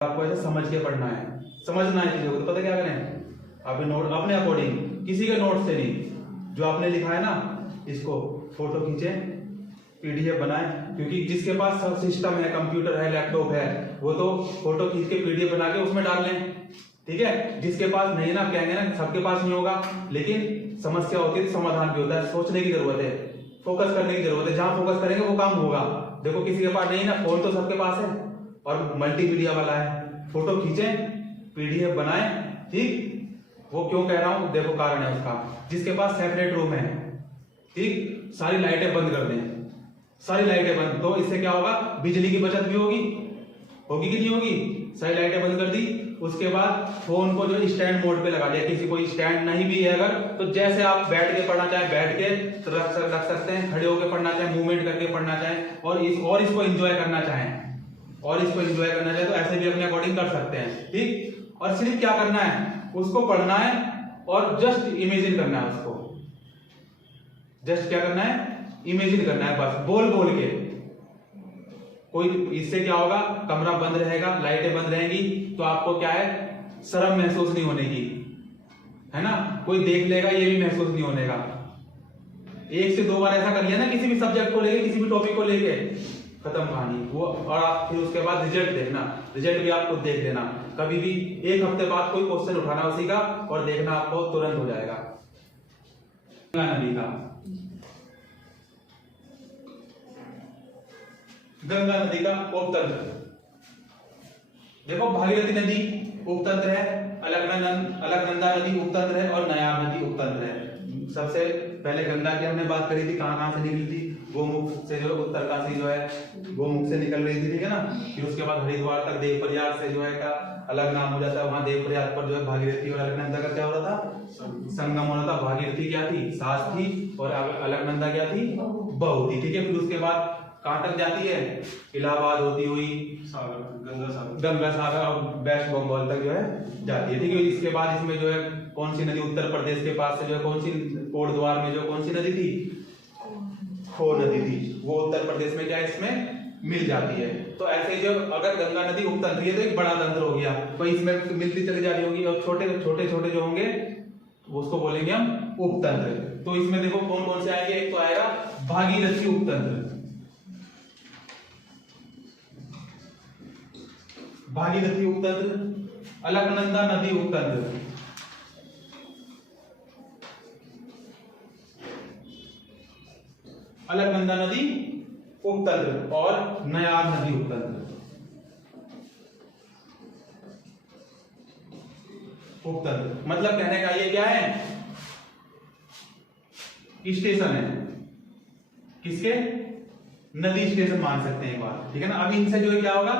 आपको ऐसे समझ के पढ़ना है, समझना है चीजों को। तो पता क्या करें, आपने नोट अपने अकॉर्डिंग, किसी के नोट से नहीं, जो आपने लिखा है ना इसको फोटो खींचे, पीडीएफ बनाए, क्योंकि जिसके पास सब सिस्टम है, कंप्यूटर है, लैपटॉप है, वो तो फोटो खींच के पीडीएफ बना के उसमें डाल लें, ठीक है। जिसके पास नहीं ना, कहेंगे ना सबके पास नहीं होगा, लेकिन समस्या होती है तो समाधान भी होता है। सोचने की जरूरत है, फोकस करने की जरूरत है, जहां फोकस करेंगे वो काम होगा। देखो किसी के पास नहीं ना, फोन तो सबके पास है और मल्टीमीडिया वाला है, फोटो खींचे पीडीएफ बनाए, ठीक। वो क्यों कह रहा हूं, देखो कारण है उसका। जिसके पास सेपरेट रूम है, ठीक, सारी लाइटें बंद कर दें, सारी लाइटें बंद, तो इससे क्या होगा, बिजली की बचत भी होगी, होगी कि नहीं होगी। सारी लाइटें बंद कर दी, उसके बाद फोन को जो स्टैंड मोड पे लगा दिया। किसी को स्टैंड नहीं भी है अगर, तो जैसे आप बैठ के पढ़ना चाहें बैठ के तो रख सकते हैं, खड़े होकर पढ़ना चाहें, मूवमेंट करके पढ़ना चाहें, और इसको एंजॉय करना चाहें, और इसको एंजॉय करना चाहें तो ऐसे भी अपने अकॉर्डिंग कर सकते हैं, ठीक। और सिर्फ क्या करना है, उसको पढ़ना है और जस्ट इमेजिन करना है उसको, जस्ट क्या करना है, इमेजिन करना है, बस बोल बोल के। कोई इससे क्या होगा, कमरा बंद रहेगा, लाइटें बंद रहेंगी, तो आपको क्या है, शर्म महसूस नहीं होने की, है ना। कोई देख लेगा ये भी महसूस नहीं होने का। एक से दो बार ऐसा कर लिया ना, किसी भी सब्जेक्ट को लेके, किसी भी टॉपिक को लेके, खत्म कहानी वो। और आप फिर उसके बाद रिजल्ट देखना, रिजल्ट भी आप खुद देख लेना। कभी भी एक हफ्ते बाद कोई क्वेश्चन उठाना उसी का और देखना आपको तुरंत हो जाएगा। गंगा नदी का, गंगा नदी का उपतंत्र, देखो भागीरथी नदी उपतंत्र है, अलकनंदा नदी उपतंत्र है और नयार नदी उपतंत्र है। सबसे पहले गंगा की हमने बात करी थी, कहां से निकली थी, गोमुख से, जो उत्तरकाशी जो है गोमुख से निकल रही थी, ठीक है ना। फिर उसके बाद हरिद्वार तक देवप्रयाग से जो है का अलग नाम हो जाता है, वहां देवप्रयाग पर जो है भागीरथी और अलकनंदा का क्या हो रहा था, संगम हो रहा था। भागीरथी क्या थी, सास थी, और अलकनंदा क्या थी, बहू थी, ठीक है। फिर उसके बाद कहां तक जाती है, इलाहाबाद होती हुई गंगा सागर और वेस्ट बंगाल तक जो है जाती है, ठीक है। इसके बाद इसमें जो है कौन सी नदी, उत्तर प्रदेश के पास से जो है कौन सी, कोटद्वार में जो कौन सी नदी थी, खो नदी थी, वो उत्तर प्रदेश में क्या इसमें मिल जाती है। तो ऐसे जब अगर गंगा नदी उपतंत्र है तो एक बड़ा तंत्र हो गया, तो इसमें मिलती चली जा रही होगी, और छोटे छोटे छोटे जो होंगे उसको बोलेंगे हम उपतंत्र। तो इसमें देखो कौन कौन से आएंगे, एक तो आएगा भागीरथी उपतंत्र, भागीरथी उपतंत्र, अलकनंदा नदी उपतंत्र, अलकनंदा नदी उपतंत्र और नयार नदी उपतंत्र, उपतंत्र। मतलब कहने का ये क्या है, स्टेशन है, किसके, नदी स्टेशन मान सकते हैं एक बार, ठीक है ना। अब इनसे जो है क्या होगा,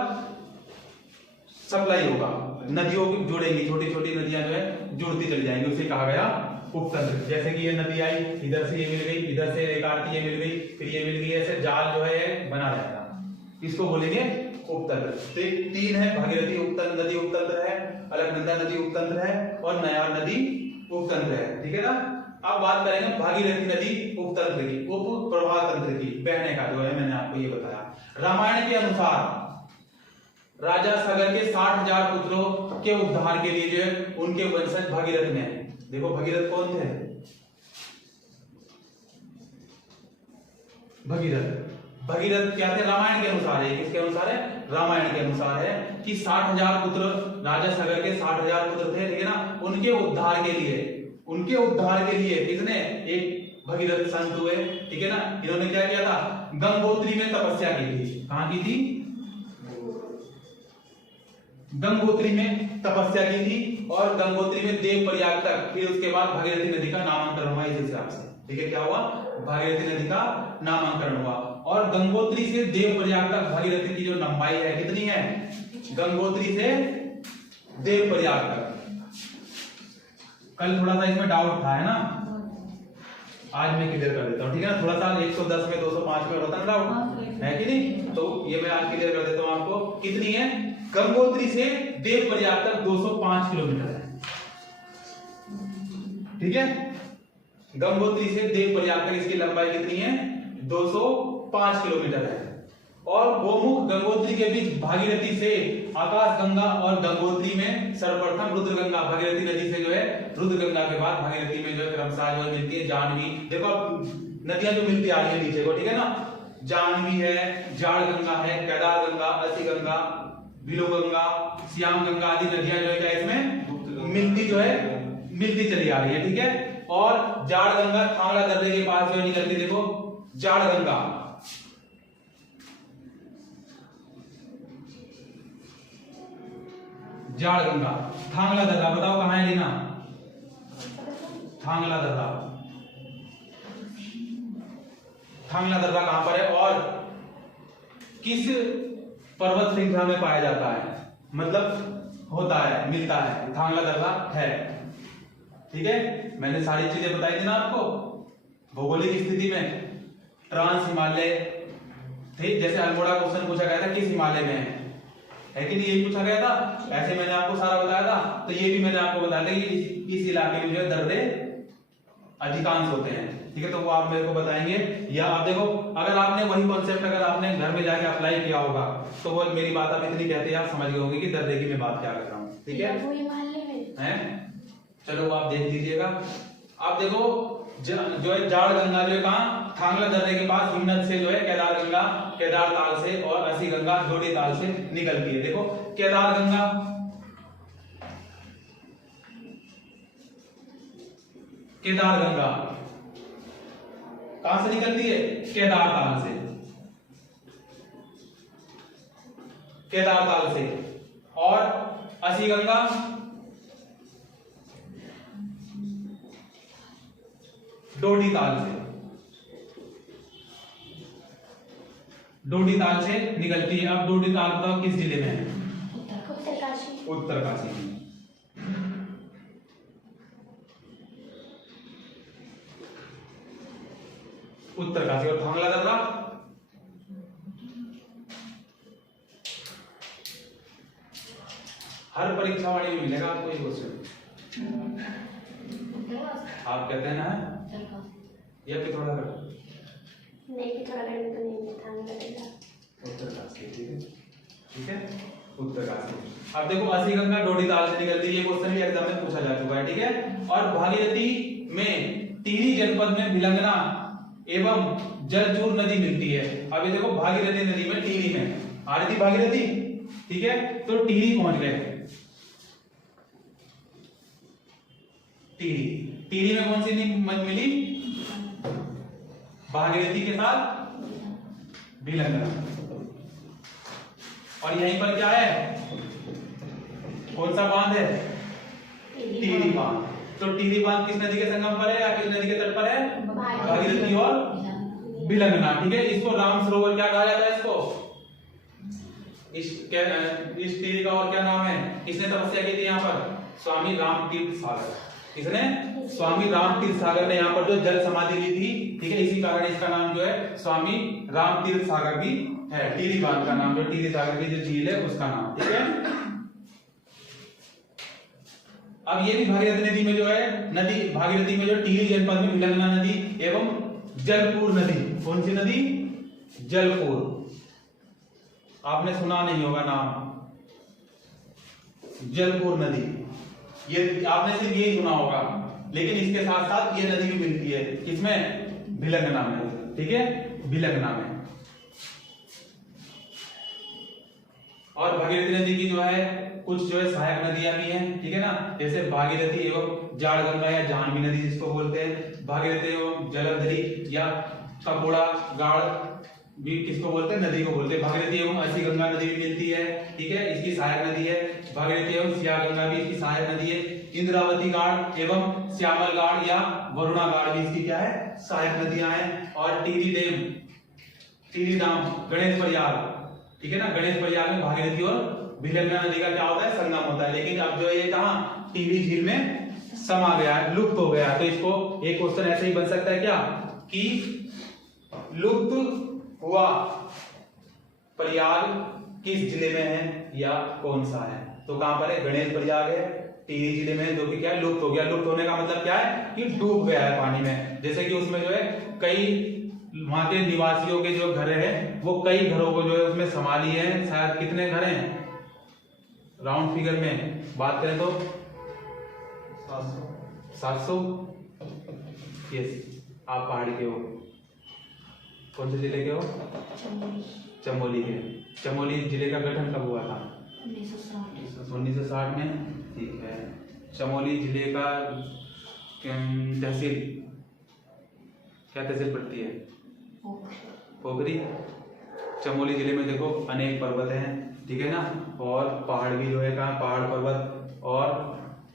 सप्लाई होगा, नदियों को जोड़ेंगी, छोटी छोटी नदियां जो है जुड़ती चली जाएंगी, उसे कहा गया उपतंत्र। जैसे कि ये नदी आई, इधर से ये मिल गई, इधर से एक आरती ये मिल गई, फिर ये मिल गई, ऐसे जाल जो है बना रहेगा, इसको बोलेंगे उपतंत्र। तो तीन है, भागीरथी उपतंत्र नदी उपतंत्र है, अलकनंदा नदी उपतंत्र है और नयार नदी उपतंत्र है, ठीक है ना। अब बात करेंगे भागीरथी नदी उपतंत्र की, उप प्रवाह तंत्र की, बहने का जो है मैंने आपको ये बताया। रामायण के अनुसार राजा सगर के 60,000 पुत्रों के उद्धार के लिए जो है उनके वंशज भागीरथ ने, देखो भगीरथ कौन थे, भगीरथ क्या थे, रामायण के अनुसार है, किसके अनुसार है, रामायण के अनुसार है कि 60,000 पुत्र, राजा सगर के 60,000 पुत्र थे, ठीक है ना। उनके उद्धार के लिए, उनके उद्धार के लिए किसने, एक भगीरथ संत हुए, ठीक है ना। इन्होंने क्या किया था, गंगोत्री में तपस्या की थी, कहां की थी, गंगोत्री में तपस्या की थी, और गंगोत्री में देवप्रयाग तक, फिर उसके बाद भागीरथी नदी का नामांतरण हुआ इस हिसाब से, ठीक है। क्या हुआ, भागीरथी नदी का नामांकरण हुआ, और गंगोत्री से देवप्रयाग तक भागीरथी की जो लंबाई है कितनी है, गंगोत्री से देवप्रयाग तक। कल थोड़ा सा इसमें डाउट था, है ना, आज मैं क्लियर कर देता हूँ, ठीक है ना। थोड़ा सा 110 में 205 में होता है डाउट, है कि नहीं, तो ये मैं आज क्लियर कर देता हूँ आपको। कितनी है, गंगोत्री से देवप्रयाग तक 205 किलोमीटर है, ठीक है। गंगोत्री से देवप्रयाग तक इसकी लंबाई कितनी है, 205 किलोमीटर है। और गोमुख गंगोत्री के बीच भागीरथी से आकाश गंगा और गंगोत्री में सर्वप्रथम रुद्र गंगा, भागीरथी नदी से जो है रुद्र गंगा के बाद भागीरथी में जो है क्रमशः जो मिलती है जाह्नवी। देखो नदियां जो मिलती आ रही है नीचे को, ठीक है ना, जाह्नवी है, जाड़ गंगा है, केदार गंगा, असी गंगा, बिलो गंगा, श्याम गंगा आदि नदियां जो है क्या इसमें मिलती चली आ रही है, ठीक है। और जाड़ गंगा थांगड़ा दर्रे के पास जो निकलती, देखो जाड़ गंगा, जाड़ गंगा, थांगला दर्रा, बताओ कहां है लेना, थांगला दर्रा, थांगला दर्रा कहां पर है और किस पर्वत श्रृंखला में पाया जाता है, मतलब होता है, मिलता है, थांगला दर्रा है, ठीक है। मैंने सारी चीजें बताई थी ना आपको भौगोलिक स्थिति में, ट्रांस हिमालय, ठीक, जैसे अल्मोड़ा क्वेश्चन पूछा गया था किस हिमालय में है कि नहीं, यही पूछा गया था, ऐसे मैंने आपको सारा बताया था। तो ये भी मैंने आपको बताया था कि इस इलाके में जो है दर्रे अधिकांश होते हैं, ठीक है। तो वो आप मेरे को बताएंगे, या आप देखो अगर आपने वही कॉन्सेप्ट अगर आपने घर में जाके अप्लाई किया होगा तो वो मेरी बात आप इतनी कहते हैं आप समझ गए होंगे कि दर्रे की मैं बात क्या कर रहा हूँ, ठीक है। चलो वो आप देख लीजिएगा। आप देखो जो है जाड़ गंगा जो है कहाँ, थांगला दर्रे के पास हिमनद से जो है केदार गंगा, केदार ताल से और असी गंगा डोडी ताल से निकलती है। देखो केदार गंगा, केदार गंगा कहां से निकलती है, केदार ताल से, केदार ताल से, और असी गंगा डोडी ताल से, डोडी ताल से निकलती है। अब डोडी ताल बताओ किस जिले में है, उत्तरकाशी में। उत्तरकाशी। और थांगला दर्रा हर परीक्षा वाली में मिलेगा आपको ये क्वेश्चन, आप कहते हैं ना, या पिथौरागढ़ नहीं, पिथौरागढ़ में तो नहीं था, उत्तरकाशी, ठीक है, उत्तरकाशी। अब देखो असी गंगा डोडी ताल से निकलती है, ये क्वेश्चन भी एग्जाम में पूछा जा चुका है, ठीक है। और भागीरथी में टिहरी जनपद में भिलंगना एवं जलचूर नदी मिलती है। अभी देखो भागीरथी नदी में टिहरी में आ रही थी भागीरथी, ठीक है, तो टिहरी पहुंच गए, टिहरी, टिहरी में कौन सी नदी मिली, भागीरथी के साथ भिलंगना, और यहीं पर क्या है, कौन सा बांध है, टिहरी बांध। तो टिहरी बांध किस नदी के संगम पर है या किस नदी के तट पर है, भागीरथी और भिलंगना, ठीक है। इसको राम सरोवर क्या कहा जाता है, इसको इस टिहरी का और क्या नाम है, किसने तपस्या की थी यहाँ पर, स्वामी राम तीर्थ सागर, किसने, स्वामी राम तीर्थ सागर ने यहाँ पर जो जल समाधि ली थी, ठीक है, इसी कारण इसका नाम जो है स्वामी राम तीर्थ सागर भी है। टिहरी बांध का नाम जो टिहरी सागर की जो झील है उसका नाम, ठीक है। अब ये भी भागीरथी नदी में जो है नदी, भागीरथी में जो टिहरी जनपद में भिलंगना नदी एवं जलपुर नदी, कौन सी नदी, जलपुर, आपने सुना नहीं होगा नाम, जलपुर नदी, ये आपने सिर्फ यही सुना होगा, लेकिन इसके साथ साथ ये नदी भी मिलती है किसमें, भिलंगना में, ठीक है, भिलंगना में। और भागीरथी नदी की जो है कुछ जो है सहायक नदियां भी हैं, ठीक है ना, जैसे भागीरथी एवं जाड़ गंगा या जाह्नवी नदी जिसको बोलते हैं, भागीरथी एवं जलंधरी या ककोड़ा गाड़ भी किसको बोलते हैं, नदी को बोलते हैं। भागीरथी एवं असी गंगा नदी भी मिलती है, ठीक है, इसकी सहायक नदी है। भागीरथी एवं सिया गंगा भी इसकी सहायक नदी है। इंद्रावती गाड़ एवं श्यामल गाड़ या वरुणा गाड़ भी इसकी क्या है, सहायक नदियां हैं। और टिहरी डैम, टिहरी डैम, गणेश प्रयाग, ठीक है ना, गणेश प्रयाग में भागीरथी और भिलंगना नदी का क्या होता है, संगम होता है। लेकिन अब जो ये कहां, टिहरी झील में समा गया है, लुप्त हो गया। तो इसको एक क्वेश्चन ऐसे ही बन सकता है क्या, कि लुप्त हुआ प्रयाग किस जिले में है या कौन सा है, तो कहां पर है, गणेश प्रयाग है, टिहरी जिले में, जो कि क्या लुप्त हो गया। लुप्त होने का मतलब क्या है, कि डूब गया है पानी में, जैसे कि उसमें जो है कई वहां के निवासियों के जो घर है वो कई घरों को जो है उसमें संभाली है। शायद कितने घर हैं राउंड फिगर में बात करें तो 700। यस, आप पहाड़ के हो। कौन से जिले के हो? चमोली के। चमोली जिले का गठन कब हुआ था? 1960 में। ठीक है। चमोली जिले का तहसील, क्या तहसील पड़ती है? पोखरी। चमोली जिले में देखो अनेक पर्वत हैं, ठीक है ना, और पहाड़ भी जो है कहाँ, पहाड़ पर्वत और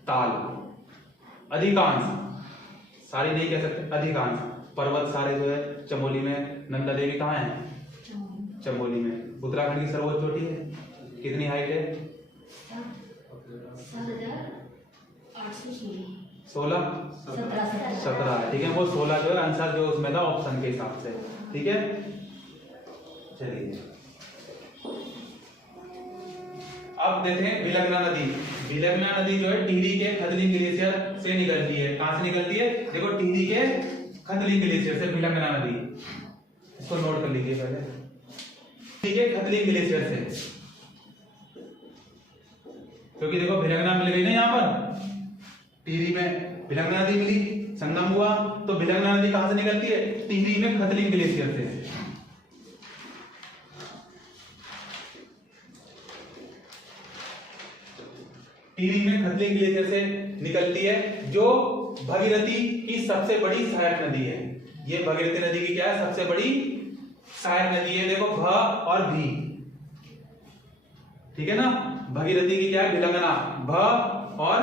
ताल। अधिकांश, सारी नहीं कह सकते, अधिकांश पर्वत सारे जो है चमोली में। नंदा देवी कहाँ है? चमोली में। उत्तराखंड की सर्वोच्च चोटी है, कितनी हाइट है? 17 है, ठीक है। वो 16 जो है आंसर जो उसमें था ऑप्शन के हिसाब से, ठीक है। चलिए अब देखें विलंगना नदी। विलंगना नदी जो है टिहरी के खतलिंग ग्लेशियर से निकलती है। कहां से निकलती है? देखो टिहरी के खतलिंग ग्लेशियर से विलंगना नदी, इसको नोट कर लीजिए पहले। टिहरी के खतलिंग ग्लेशियर से, क्योंकि देखो विलंगना मिल गई ना यहाँ पर, टिहरी में विलंगना नदी मिली, संगम हुआ, तो विलंगना नदी कहां से निकलती है? टिहरी में खतलिंग ग्लेशियर से। टिहरी में खतलिंग ग्लेशियर से निकलती है, जो भगीरथी की सबसे बड़ी सहायक नदी है। ये भगीरथी नदी की क्या है? सबसे बड़ी सहायक नदी है। देखो भ और भी, ठीक है ना। भगीरथी की क्या है? विलंगना, भ और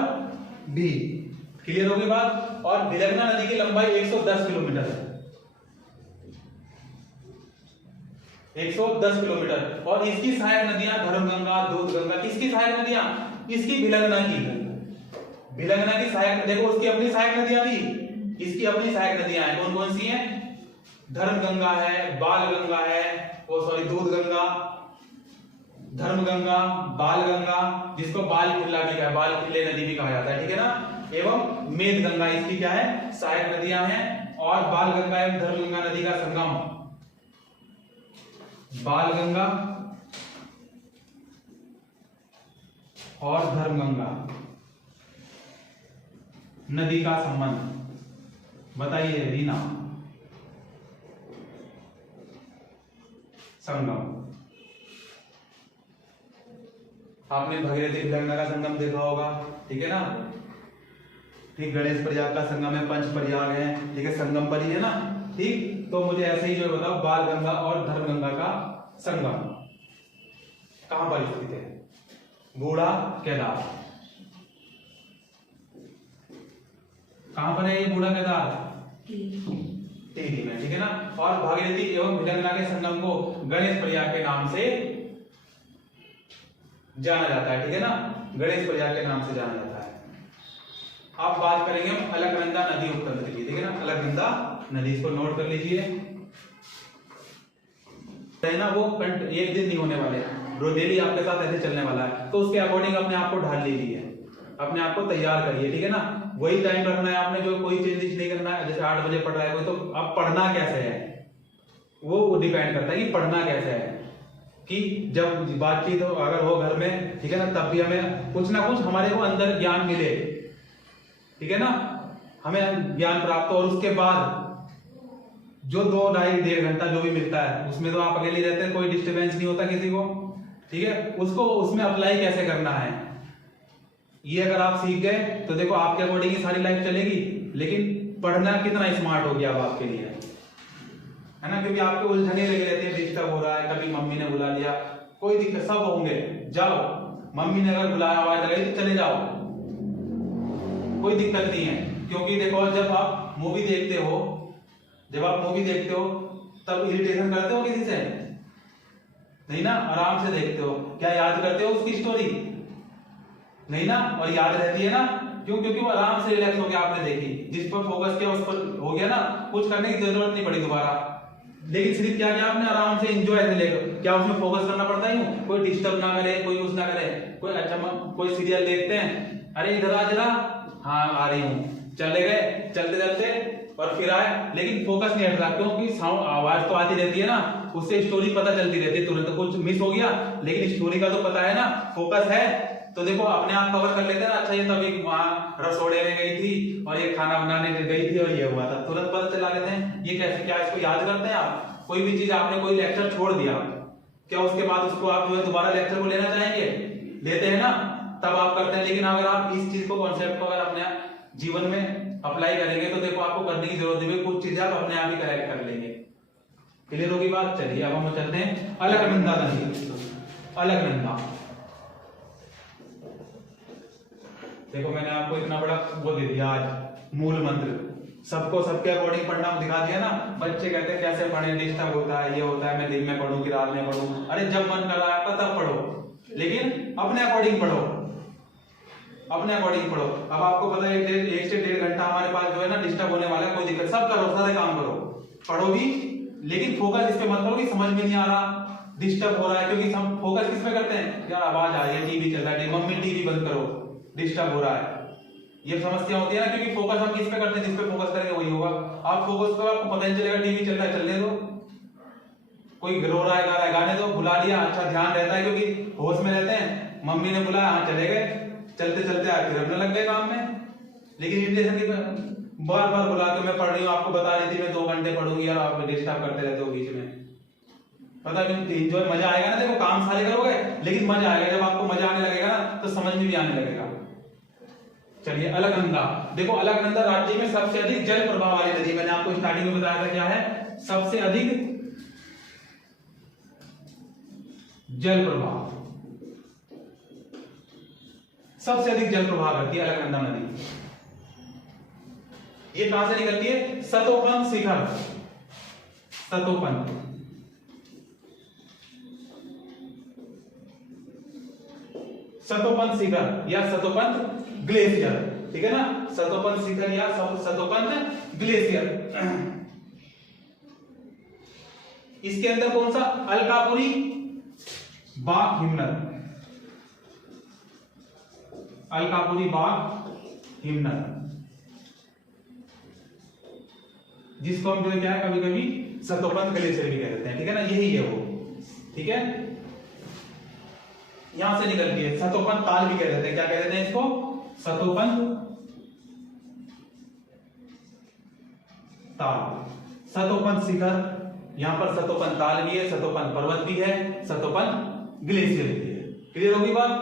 भी। क्लियर होगी बात। और विलंगना नदी की लंबाई 110 किलोमीटर है, 110 किलोमीटर। और इसकी सहायक नदियां धर्मगंगा, दूधगंगा। किसकी सहायक नदियां? इसकी विलंगना की। विलंगना की सहायक, देखो उसकी अपनी सहायक नदियां थी, इसकी अपनी सहायक नदियां हैं। कौन कौन सी हैं? धर्मगंगा है, बालगंगा है, ओ सॉरी दूधगंगा, धर्मगंगा, बालगंगा, जिसको बाल खिल्ला भी कहा, बाल खिल्ले नदी भी कहा जाता है, ठीक है ना। एवं मेदगंगा, इसकी क्या है? सहायक नदियां हैं। और बालगंगा एवं धर्मगंगा नदी का संगम, बालगंगा और धर्मगंगा नदी का संबंध बताइए रीना। संगम, आपने भगीरथी विलंगना का संगम देखा होगा, ठीक है ना। ठीक, गणेश प्रयाग का संगम है, पंच प्रयाग है, ठीक है, संगम पर ही है ना। ठीक, तो मुझे ऐसे ही जो बताओ बालगंगा और धर्मगंगा का संगम कहां पर स्थित है? बूढ़ा केदार। कहां पर है ये बूढ़ा केदार? टिहरी में, ठीक है ना। और भागीरथी एवं विलंगना के संगम को गणेश प्रयाग के नाम से जाना जाता है, ठीक है ना। गणेश प्रयाग के नाम से जाना जाता है। आप बात करेंगे हम अलकनंदा नदी उपतंत्र की, ठीक है ना। अलकनंदा नदी, इसको नोट कर लीजिए, है ना। वो एक दिन नहीं होने वाले, डेली आपके साथ ऐसे चलने वाला है, तो उसके अकॉर्डिंग अपने आप को ढाल लीजिए, अपने आप को तैयार करिए, ठीक है ना। वही टाइम रखना है आपने, जो कोई चेंजेस नहीं करना है। जैसे 8 बजे पढ़ रहा है कोई, तो अब पढ़ना कैसे है वो डिपेंड करता है कि पढ़ना कैसे है। कि जब बातचीत हो अगर हो घर में, ठीक है ना, तब भी हमें कुछ ना कुछ हमारे को अंदर ज्ञान मिले, ठीक है ना, हमें ज्ञान प्राप्त हो। और उसके बाद जो 2 ढाई डेढ़ घंटा जो भी मिलता है, उसमें तो आप अकेले रहते हैं, कोई डिस्टर्बेंस नहीं होता किसी को, ठीक है। उसको उसमें अप्लाई कैसे करना है, ये अगर आप सीख गए तो देखो आपके अकॉर्डिंग ही सारी लाइफ चलेगी। लेकिन पढ़ना कितना स्मार्ट हो गया अब आपके लिए, है ना, क्योंकि आपके उलझने लगे रहते हैं, डिस्टर्ब हो रहा है, कभी मम्मी ने बुला लिया, कोई दिक्कत, सब होंगे, जाओ, मम्मी ने अगर बुलाया, आवाज लगाई तो चले जाओ, कोई दिक्कत नहीं है। क्योंकि देखो जब आप मूवी देखते हो, तब इरिटेशन करते हो किसी से? नहीं ना, आराम से देखते हो। क्या याद करते हो उसकी स्टोरी? नहीं ना, और याद रहती है ना, क्यों? क्योंकि वो आराम से रिलैक्स हो गया, आपने देखी, जिस पर फोकस किया उस पर हो गया ना, कुछ करने की जरूरत नहीं पड़ी दोबारा। लेकिन सिर्फ क्या किया आपने? आराम से एंजॉय से लेकर, क्या उसमें फोकस करना पड़ता है? कोई डिस्टर्ब ना करे, कोई कुछ ना करे, कोई अच्छा कोई सीरियल देखते हैं, अरे इधर आ जरा, हाँ आ रही हूँ, चले गए, चलते चलते और फिर आए, लेकिन फोकस नहीं हट रहा, क्योंकि साउंड आवाज तो आती रहती है ना, उससे स्टोरी पता चलती रहती है तुरंत। कुछ मिस हो गया लेकिन स्टोरी का तो पता है ना, फोकस है तो देखो अपने आप कवर कर लेते हैं ना। अच्छा ये तभी वहां रसोड़े में गई थी और ये खाना बनाने गई थी और ये हुआ था, तुरंत पता चला लेते हैं। ये कैसे, क्या इसको याद करते हैं आप? कोई भी चीज आपने कोई लेक्चर छोड़ दिया, क्या उसके बाद उसको आप जो है दोबारा लेक्चर को लेना चाहेंगे? लेते हैं ना, तब आप करते हैं। लेकिन अगर आप इस चीज को, कॉन्सेप्ट को अगर अपने जीवन में अप्लाई करेंगे तो देखो आपको करने की जरूरत नहीं है, कुछ चीजें आप अपने आप ही करेक्ट कर लेंगे। क्लियर होगी बात? चलिए अब हम चलते हैं अलकनंदा नदी। अलकनंदा, देखो मैंने आपको इतना बड़ा वो दे दिया आज, मूल मंत्र, सबको सबके अकॉर्डिंग पढ़ना दिखा दिया ना। बच्चे कहते हैं कैसे पढ़े, डिस्टर्ब होता है, ये होता है, मैं दिन में पढ़ूं कि रात में पढ़ूं। अरे जब मन कर रहा है आपका तब पढ़ो, लेकिन अपने अकॉर्डिंग पढ़ो, अपने अकॉर्डिंग पढ़ो। अब आपको पता है 1 से 1.5 घंटा हमारे पास जो है ना डिस्टर्ब होने वाला है, कोई दिक्कत, सब करो, सारे काम करो, पढ़ो भी, लेकिन फोकस इस पे मत करो कि समझ में नहीं आ रहा, डिस्टर्ब हो रहा है। क्योंकि हम फोकस किस पे करते हैं, यार आवाज आ रही है, टीवी चल रहा है, मम्मी टीवी बंद करो, डिस्टर्ब हो रहा है, ये समस्या होती है ना। क्योंकि फोकस हम किस पे करते हैं, जिस पे फोकस करेंगे वही होगा। आप फोकस करो, आपको पता नहीं चलेगा टीवी चल रहा है, चलने दो, कोई रो रहा है, गा रहा है, गाने दो, बुला लिया, अच्छा ध्यान रहता है क्योंकि होश में रहते हैं, मम्मी ने बुलाया, हाँ चले गए, चलते चलते फिर अपने लग गए काम में। लेकिन इरिटेशन की बार बार बुला के मैं पढ़ रही हूँ, आपको बता रही थी मैं 2 घंटे पढ़ूंगी यार, आप डिस्टर्ब करते रहते हो बीच में। पता नहीं एंजॉय, मजा आएगा ना, देखो काम सारे करोगे लेकिन मजा आएगा, जब आपको मजा आने लगेगा ना तो समझ में भी आने लगेगा। चलिए अलकनंदा, देखो अलकनंदा राज्य में सबसे अधिक जल प्रवाह वाली नदी, मैंने आपको स्टार्टिंग में बताया था क्या है, सबसे अधिक जल प्रवाह, सबसे अधिक जल प्रवाह करती है अलकनंदा नदी। ये कहां से निकलती है, सतोपन शिखर, सतोपन, सतोपन शिखर या सतोपन ग्लेशियर, ठीक है ना, सतोपन शिखर या सतोपन ग्लेशियर। इसके अंदर कौन सा, अलकापुरी बाग हिमनद, अलकापुरी बाग हिमनद, जिसको हम जो है क्या है कभी कभी सतोपन ग्लेशियर भी कह देते हैं, ठीक है ना, यही है वो, ठीक है। यहां से निकलती है, सतोपन ताल भी कह देते हैं, क्या कह देते हैं इसको, सतोपन ताल, सतोपन शिखर, यहां पर सतोपन ताल भी है, सतोपन पर्वत भी है, सतोपन ग्लेशियर भी है। क्लियर होगी बात?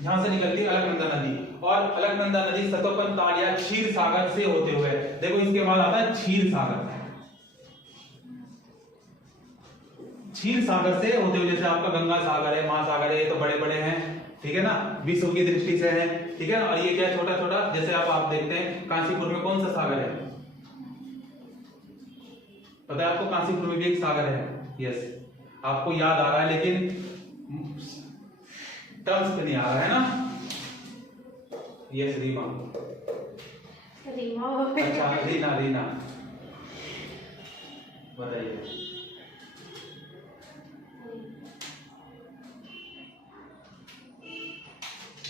यहां से निकलती है अलकनंदा नदी, और अलकनंदा नदी सतोपन ताल या क्षीर सागर से होते हुए, देखो इसके बाद आता है क्षीर सागर, क्षीर सागर से होते हुए, जैसे आपका गंगा सागर है, महासागर है, ये तो बड़े बड़े हैं, ठीक है ना, विश्व की दृष्टि से है, ठीक है ना। और ये क्या छोटा छोटा, जैसे आप देखते हैं काशीपुर में कौन सा सागर है, पता है आपको, काशीपुर में भी एक सागर है, यस, आपको याद आ रहा है लेकिन टर्म्स पे नहीं आ रहा है ना, यस रीमा, रीमा, अच्छा रीना, रीना बताइए।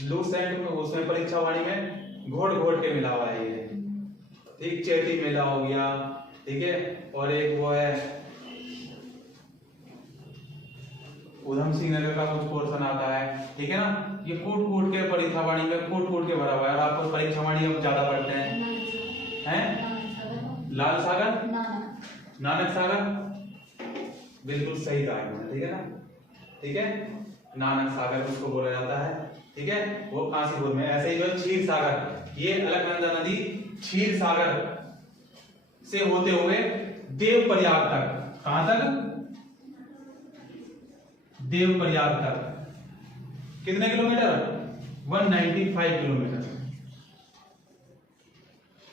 लूसेंट में, उसमें परीक्षा वाणी में घोट घोट के मिला हुआ है ये, ठीक, चेटी मेला हो गया, ठीक है, और एक वो है उधम सिंह नगर का कुछ पोर्शन आता है, ठीक है ना। ये कूट कूट के परीक्षा वाणी में कूट कूट के भरा हुआ है, और आपको परीक्षा वाणी हम ज्यादा पढ़ते हैं, लाल सागर, नानक सागर, बिल्कुल सही कहा है, ठीक है ना, ठीक है, नानक सागर उसको बोला जाता है, ठीक है, वो काशीपुर में। ऐसे ही जो क्षीर सागर, ये अलकनंदा नदी क्षीर सागर से होते हुए देवप्रयाग तक, कहां तक, देवप्रयाग तक, कितने किलोमीटर, 195 किलोमीटर,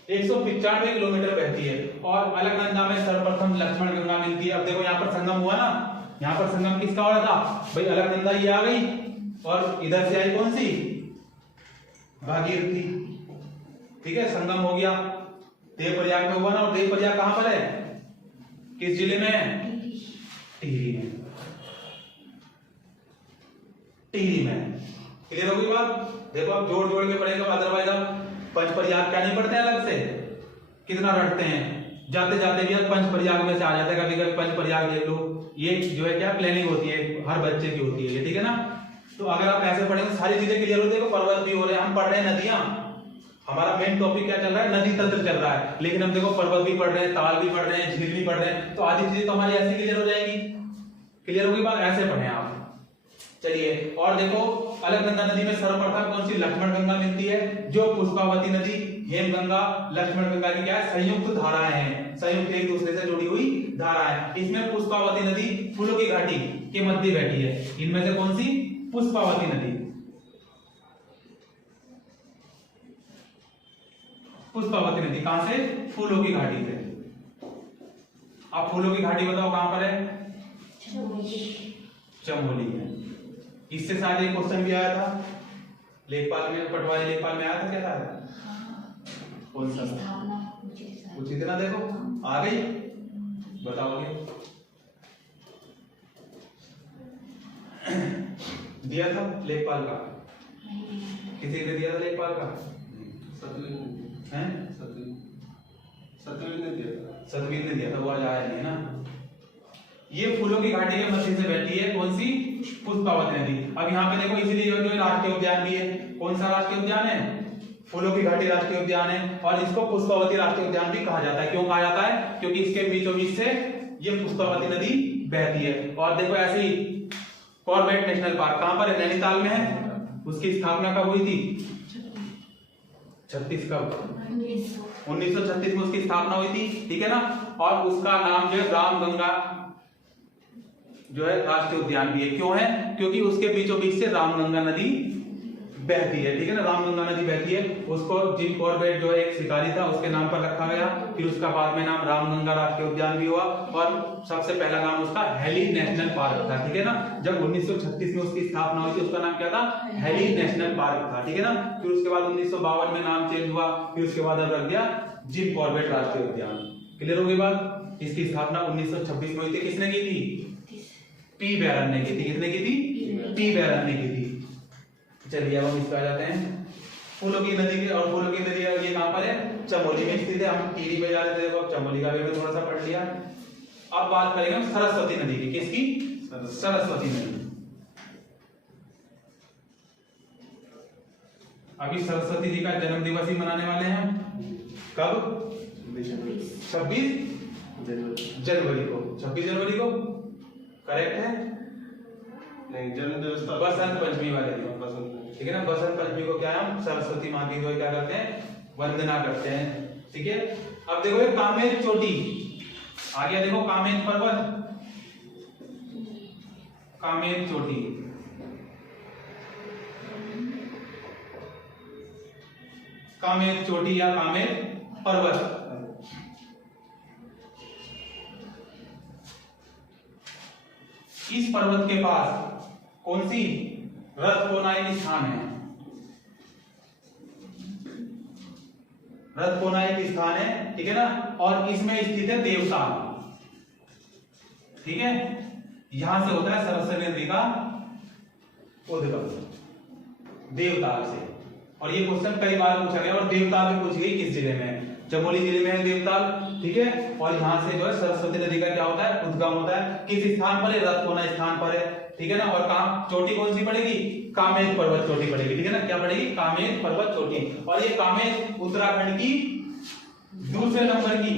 195 किलोमीटर बहती है। और अलकनंदा में सर्वप्रथम लक्ष्मण गंगा मिलती है। अब देखो यहाँ पर संगम हुआ ना, यहाँ पर संगम किसका हो रहा था भाई, अलकनंदा ये आ गई और इधर से आई कौन सी, भागीरथी, ठीक है, संगम हो गया, देवप्रयाग में हुआ ना। और देवप्रयाग कहां पर है, किस जिले में है, टिहरी में, टिहरी में। क्लियर होगी बात? देखो आप जोड़ जोड़ के पढ़ेंगे, अदरवाइज आप पंचप्रयाग क्या नहीं पढ़ते अलग से, कितना रटते हैं, जाते जाते भी पंच प्रयाग में से आ जाता है, कभी कभी पंच प्रयाग देख लो, ये जो है क्या प्लानिंग होती है, हर बच्चे की होती है ये, ठीक है ना। तो अगर आप ऐसे पढ़ेंगे सारी चीजें क्लियर होती है, पर्वत भी हो रहे हैं, हम पढ़ रहे हैं नदियां, हमारा मेन टॉपिक क्या चल रहा है, नदी तंत्र चल रहा है, लेकिन हम देखो पर्वत भी पढ़ रहे हैं, ताल भी पढ़ रहे हैं, झील भी पढ़ रहे हैं, तो आधी चीजें तो हमारी ऐसे क्लियर हो जाएगी। क्लियर होगी बात, ऐसे पढ़े आप। चलिए और देखो, अलकनंदा नदी में सर्वप्रथम कौन सी लक्ष्मण गंगा मिलती है, जो पुष्पावती नदी, हेमगंगा, लक्ष्मण गंगा की क्या है, संयुक्त धाराएं हैं, संयुक्त एक दूसरे से जुड़ी हुई धाराएं। इसमें पुष्पावती नदी फूलों की घाटी के मध्य बैठी है, इनमें से कौन सी, पुष्पावती नदी। पुष्पावती नदी कहां से, फूलों की घाटी से। अब फूलों की घाटी बताओ कहां पर है, चमोली में। इससे शायद एक क्वेश्चन भी आया था लेखपाल में, पटवारी लेखपाल में आया था, क्या था, कौन सा पूछी थी ना, देखो आ गई, बताओगे, दिया था लेखपाल का, किसी ने दिया था लेखपाल का, सतवीर ने दिया था, वो आज आया नहीं ना। ये फूलों की घाटी के मध्य से बैठी है कौन सी, पुष्पावती नदी। अब यहाँ पे देखो, इसीलिए जो राष्ट्रीय उद्यान भी है, कौन सा राष्ट्रीय उद्यान है, फूलों की घाटी राष्ट्रीय उद्यान है, और इसको पुष्पावती राष्ट्रीय उद्यान भी कहा जाता है। क्यों कहा जाता है, क्योंकि इसके बीचों बीच से ये पुष्पावती नदी बहती है। और देखो ऐसे ही कॉर्बेट नेशनल पार्क कहां पर है, नैनीताल में है, उसकी स्थापना कब हुई थी, 1936 में उसकी स्थापना हुई थी, ठीक है ना। और उसका नाम जो है रामगंगा जो है राष्ट्रीय उद्यान भी है। क्यों है, क्योंकि उसके बीचों बीच से रामगंगा नदी बहती है, ठीक है ना, रामगंगा नदी बहती है। उसको जिम कॉर्बेट जो है एक शिकारी था, उसके नाम पर रखा गया, फिर उसका बाद में नाम रामगंगा राष्ट्रीय उद्यान भी हुआ, और सबसे पहला नाम उसका हेली नेशनल पार्क था, ठीक है ना। जब 1936 में उसकी स्थापना हुई थी, उसका नाम क्या था, हेली नेशनल पार्क था, ठीक है ना। फिर उसके बाद 1952 में नाम चेंज हुआ, फिर उसके बाद अब रख दिया जिम कॉर्बेट राष्ट्रीय उद्यान। क्लियर हो गई बात। इसकी स्थापना 1926 में हुई थी, किसने की थी, पी बैरन ने की थी, किसने की थी, पी बैरन ने की थी। चलिए अब हम इसका आ जाते हैं, फूलों की नदी के, और फूलों की नदी ये कहां पर है, चमोली में स्थित है। हम टीवी पे जा रहे थे, देखो चमोली का भी थोड़ा सा पढ़ लिया। अब बात करेंगे हम सरस्वती नदी की, किसकी, सरस्वती नदी। अभी सरस्वती जी का जन्म दिवस ही मनाने वाले हैं, कब, 26 जनवरी को, 26 जनवरी को करेक्ट है, नहीं जन्म दिवस बसंत पंचमी वाले दिन, ठीक है ना। बसंत पंचमी को क्या है, हम सरस्वती माँ की जो क्या करते हैं, वंदना करते हैं, ठीक है। अब देखो ये कामेर चोटी आ गया, देखो कामेर पर्वत, कामेर चोटी, कामेर चोटी या कामेर पर्वत। इस पर्वत के पास कौन सी रथकोना स्थान है, रथकोना एक स्थान है, ठीक है ना। और इसमें स्थित है देवताल, ठीक है। यहां से होता है सरस्वती नदी का उद्गम, देवताल से। और ये क्वेश्चन कई बार पूछा गया, और देवताल भी पूछ गई किस जिले में, चमोली जिले में है देवताल, ठीक है। और यहां से जो है सरस्वती नदी का क्या होता है, उद्गम होता है। किस स्थान पर है, रथकोना स्थान पर है, ठीक है ना। और कहां चोटी कौन सी पड़ेगी, कामेर पर्वत चोटी पड़ेगी, ठीक है ना। क्या पड़ेगी, कामेर पर्वत चोटी। और ये कामेर उत्तराखंड की दूसरे नंबर की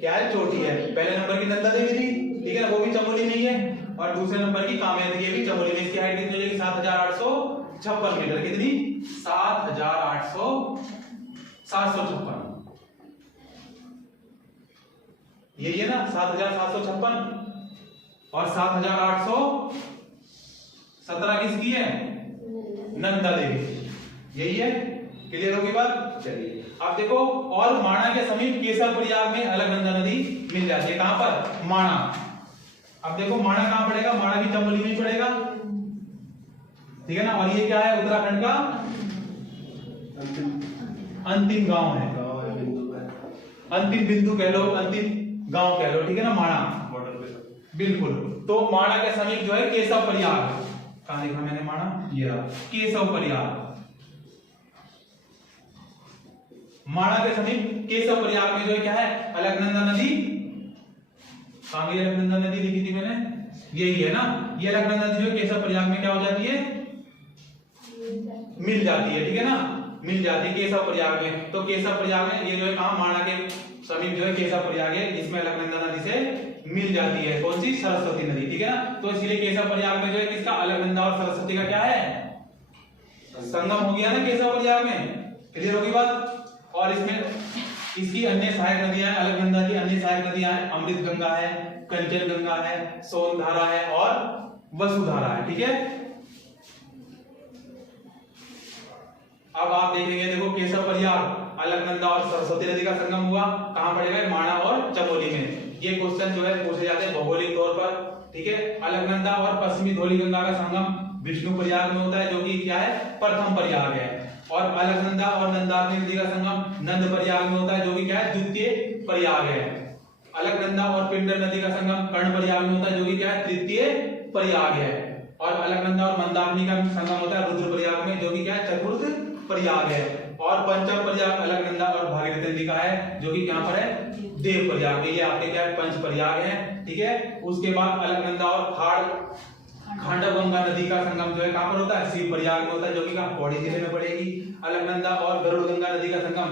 क्या है, चोटी है। पहले नंबर की नंदा देवी थी, ठीक है ना, वो भी चमोली में ही है। और दूसरे नंबर की कामेर, ये भी चमोली में। इसकी हाइट कितनी होगी, 7856 मीटर, कितनी, 756। यही है ना, 7756। और 7817 किसकी है, नंदा देवी, यही है। क्लियर होगी बात। चलिए अब देखो, और माणा के समीप केसर प्रयाग में अलकनंदा नदी मिल जाती है, कहां पर, माणा। अब देखो माणा कहां पड़ेगा, माणा भी चमोली में ही पड़ेगा, ठीक है ना। और ये क्या है, उत्तराखंड का अंतिम गांव है, अंतिम बिंदु कह लो, अंतिम गांव कह लो, ठीक है ना, माणा, बिल्कुल। तो माणा के समीप जो है केशव प्रयाग, कहां लिखा मैंने माणा, ये रहा केशव प्रयाग, माणा के समीप केशव प्रयाग में जो है क्या है, अलकनंदा नदी। कहां गई अलकनंदा नदी, लिखी थी मैंने, यही है ना। ये अलकनंदा नदी जो है केशव प्रयाग में क्या हो जाती है, मिल जाती है, ठीक है ना, मिल जाती है केशव प्रयाग में। तो केशव प्रयाग में ये जो है कहां, माणा के समीप जो है केशव प्रयाग है, जिसमें अलकनंदा नदी से मिल जाती है कौन सी, सरस्वती नदी, ठीक है ना। तो इसलिए केशव प्रयाग में जो है किसका, अलकनंदा और सरस्वती का क्या है, संगम हो गया ना केशव प्रयाग में। क्लियर होगी बात। और इसमें इसकी अन्य सहायक नदियां हैं, अलकनंदा की अन्य सहायक नदियां हैं, अमृत गंगा है, कंचन गंगा है, सोनधारा है और वसुधारा है, ठीक है। अब आप देखेंगे, देखो केशव प्रयाग, अलकनंदा और सरस्वती नदी का संगम हुआ, कहां पड़ेगा, माणा और चमोली में। ये क्वेश्चन जो है पूछे जाते हैं भौगोलिक तौर पर, ठीक है। अलकनंदा और पश्चिमी धौली गंगा का संगम विष्णु प्रयाग में होता है, जो कि क्या है, प्रथम प्रयाग है। और अलकनंदा और नंदाकिनी नदी का संगम नंद प्रयाग में होता है, जो कि क्या है, द्वितीय प्रयाग है। अलकनंदा और पिंडर नदी का संगम कर्ण प्रयाग में होता है, जो कि क्या है, तृतीय प्रयाग है। और अलकनंदा और मंदाकिनी का संगम होता है रुद्र प्रयाग में, जो कि क्या है, चतुर्थ प्रयाग है। और पंचम प्रयाग अलकनंदा और भागीरथी नदी का है, जो कि कहां पर है, देव प्रयाग में। ये आपके क्या है, पंच प्रयाग है, ठीक है। उसके बाद अलकनंदा और खांडव गंगा नदी का संगम जो है कहां पर होता है, शिव प्रयाग में होता है, जो कि कहां, पौड़ी जिले में पड़ेगी। अलकनंदा और गरुड़ गंगा नदी का संगम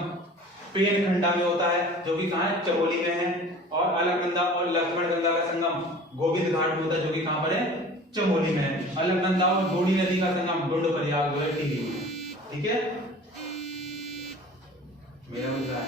पेन खंडा में होता है, जो कि कहां है, चमोली में है। और अलकनंदा और लक्ष्मण गंगा का संगम गोविंद घाट में होता है, जो कि कहां पर है, चमोली में है। अलकनंदा और डोडी नदी का संगम डुंड प्रयाग जो है टिहरी में, ठीक है। मेरा मतलब है